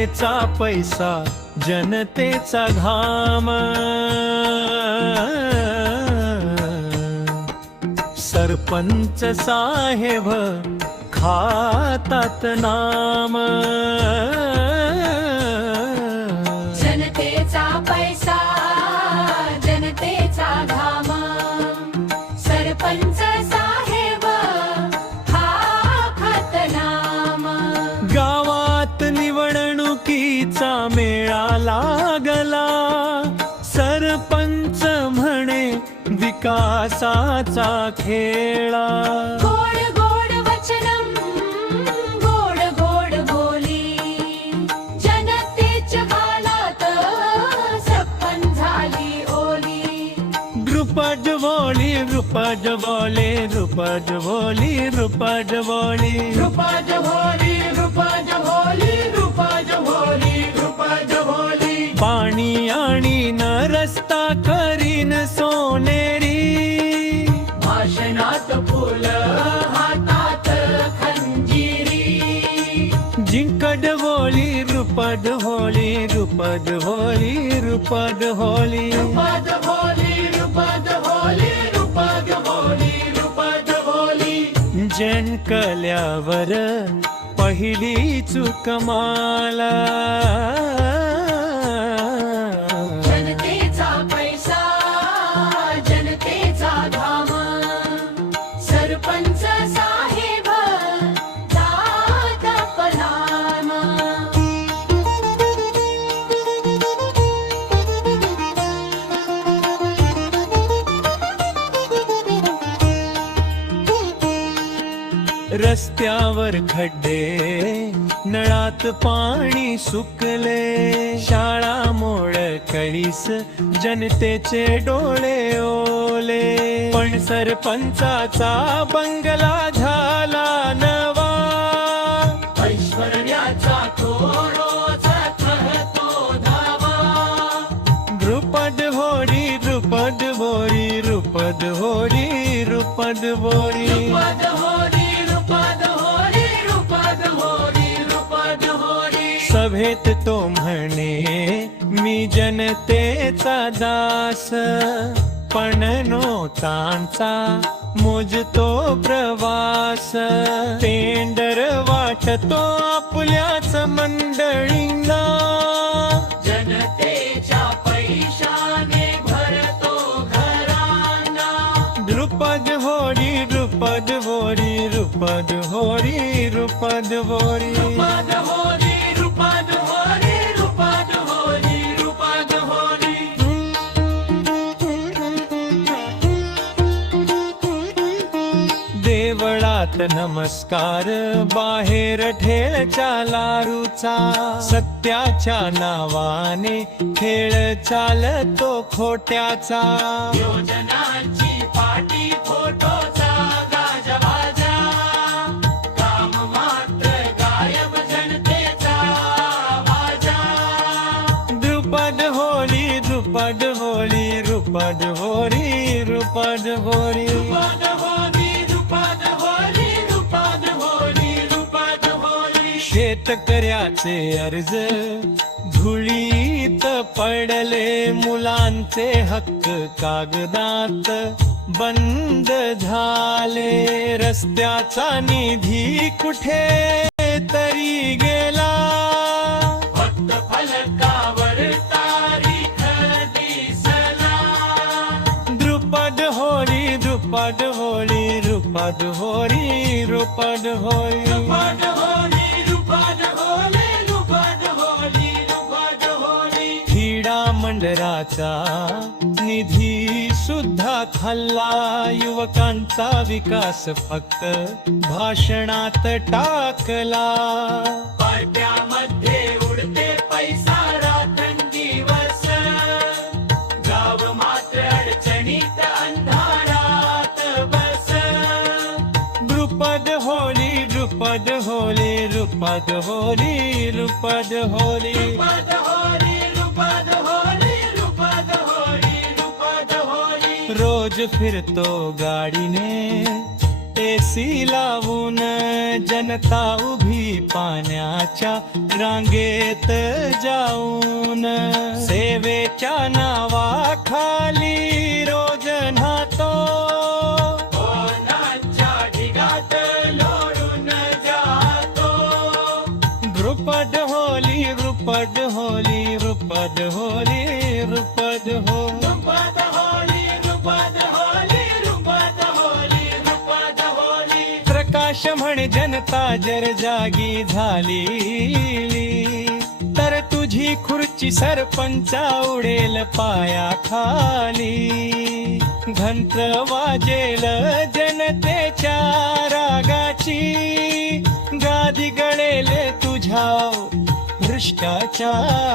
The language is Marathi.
जनतेचा पैसा जनतेचा घाम, सरपंच साहेब खातात नाम. जनतेचा पैसा जनतेचा घाम, सरपंच साहेब खात नाम. गावात निवडणुकीचा मेळा लागला, सरपंच म्हणे विकासाचा खेळा. गोड गोड वचनम गोड गोड बोली, जनतेच्या गालात सपन झाली ओली. रुपज बोली रुपज बोली रुपज बोली रुपज बोली रुपज भोली रुपज भोली रुपज भोली रुपज भोली. पाणी आणि न रस्ता करीन सोनेरी, भाषणात फुल हातात खंजिरी. जिंकड बोली रुपज होली रुपज होली रुपज होली. रुपज भोली रुपज भोली रुपज भोली रुपज भोली. जनकल्यावर पहिली चूक माला, जनतेचा पैसा जनतेचा घाम, सरपंच साहेब जात पनाम. रस्त्यावर खड्डे नळात पाणी सुकले, शाळा मोडकळीस जनतेचे डोळे ओले. पण सरपंचाचा बंगला झाला नवा, ऐश्वर्याचा तो रोज कहतो धावा. रुपद होरी रुपद होरी रुपद होरी रुपद होरी. रुपद होरी रुपद होरी रुपद होरी रुपद होरी. सभेत तो म्हणे मी जनतेचा दास, पण नोटांचा मोजतो प्रवास. टेंडर वाटतो आपल्याच मंडळींना, जनतेच्या पैशाने भरतो घरांना. रुपद होरी रुपद होरी रुपद होरी रुपद होरी. रुपद होरी रुपद होरी रुपद होरी रुपद होरी. देवळात नमस्कार बाहेर ठेळच्या लारूचा, सत्याच्या नावाने खेळ चालतो खोट्याचा. योजनांची पाटी फोटोचा गाजवाजा, काम मात्र गायब जनतेचा वाजा. द्रुपद होली द्रुपद होली रुपद होरी रुपद होरी. रुपद होली रुपद होली रुपद होली रुपद होली. शेतकऱ्याचे अर्ज धुळीत पडले, मुलांचे हक्क कागदात बंद झाले. रस्त्याचा निधी कुठे तरी गेला, फक्त फलकावर तारीख दिसला. द्रुपद होली द्रुपद होली रुपद होरी रुपद होरी. रुपद होली रुपद होली रुपद होली रुपद होली. क्रीडा मंडळाचा निधी सुद्धा खाल्ला, युवकांचा विकास फक्त भाषणात टाकला. पार्ट्यामध्ये उडते पैसा रात्रंदिवस, गाव मात्र अडचणीत अंधारात बस. द्रुपद होली द्रुपद होली रुपद होली रुपद होली. रुपद होली रुपद होली रुपद होली रुपद होली. रोज फिरतो गाडीने एसी लावून जनता उभी पाण्याच्या रांगेत जाऊन सेवेच्या नावाखाली रोज न्हातो कोणाच्या ढिगात लोळून जातो द्रुपद होली रुपद होली रुपद होली रुपद हो रुपद होली रुपद होली रुपद होली रुपद होली प्रकाश म्हणे जनता जर जागी झाली तर तुझी खुर्ची सरपंचा उडेल पायाखाली घंट वाजेल जनतेच्या रागाची गादी गळेल तुझ्या भ्रष्टाचाराची